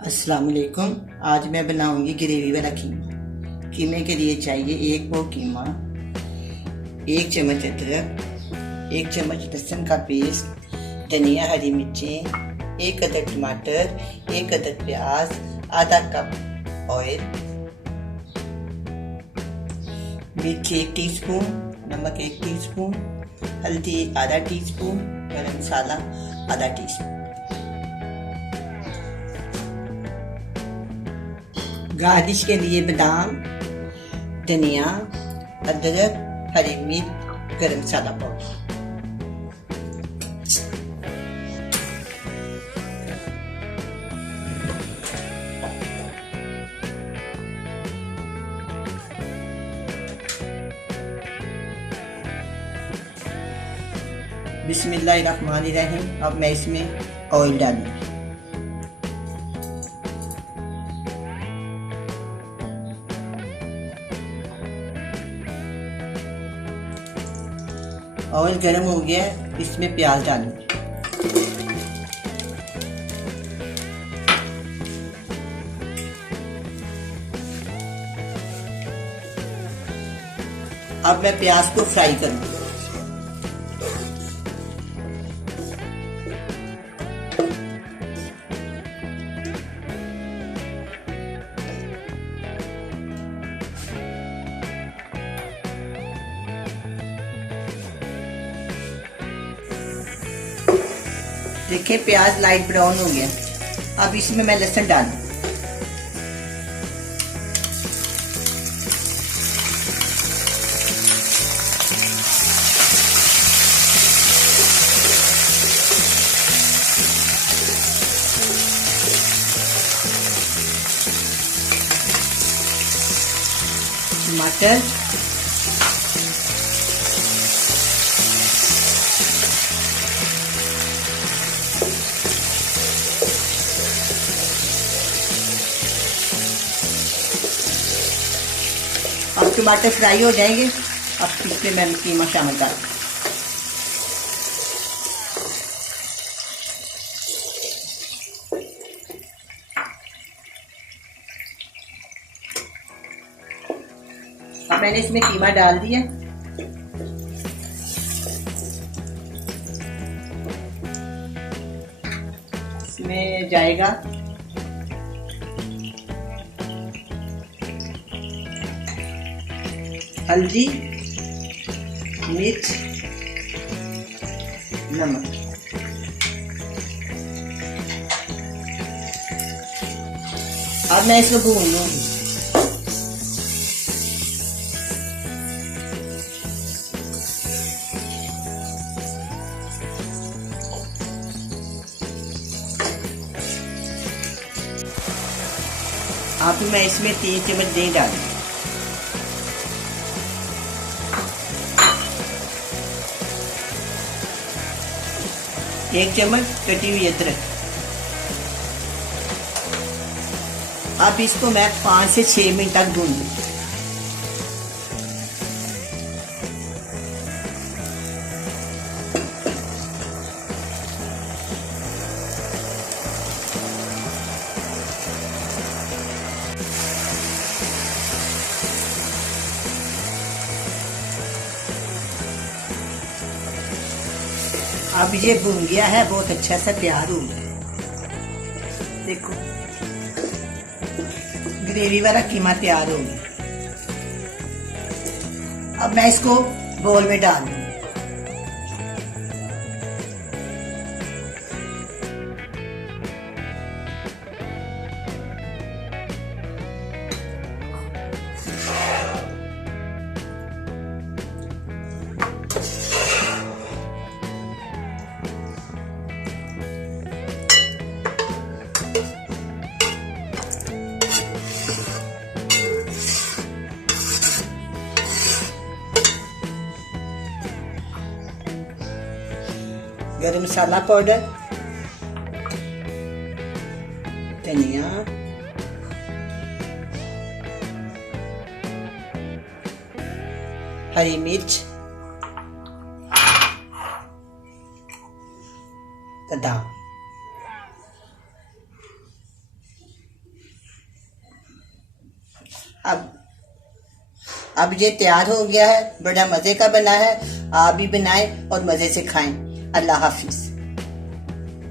अस्सलाम वालेकुम। आज मैं बनाऊंगी ग्रेवी वाला कीमा। कीमे के लिए चाहिए 1 पाव कीमा, 1 चम्मच अदरक, 1 चम्मच लहसुन का पेस्ट, धनिया, हरी मिर्चें, 1 अदद टमाटर, 1 अदद प्याज, आधा कप ऑयल, मिर्च 1 टीस्पून, नमक 1 टीस्पून, हल्दी आधा टीस्पून, गरम मसाला आधा टीस्पून। गार्निश के लिए बादाम, धनिया, अदरक, हरी मिर्च, गरम मसाला पाउडर। बिस्मिल्लाहिर्रहमानिर्रहीम। अब मैं इसमें ऑयल डालूंगी। ऑयल गर्म हो गया है, इसमें प्याज डालूंगी। अब मैं प्याज को फ्राई करूंगी। देखिए प्याज लाइट ब्राउन हो गया। अब इसमें मैं लहसुन डालूं। टमाटर, अब टमाटर फ्राई हो जाएंगे। अब इसमें मैं कीमा शामिल कर। अब मैंने इसमें कीमा डाल दिया। इसमें जाएगा हल्दी, मिर्च, नमक। अब मैं इसको भून लूंगी। अब मैं इसमें 3 चम्मच दही डालूंगी। एक चम्मच कटी हुई अदरक। अब इसको मैं 5 से 6 मिनट तक भून दूंगी। अब ये भून गया है, बहुत अच्छा सा तैयार हो गया। देखो ग्रेवी वाला कीमा तैयार हो गया। अब मैं इसको बोल में डाल दूंगी। गरम मसाला पाउडर, धनिया, हरी मिर्च, बादाम। अब ये तैयार हो गया है, बड़ा मजे का बना है। आप भी बनाएं और मजे से खाएं। अल्लाह हाफिज।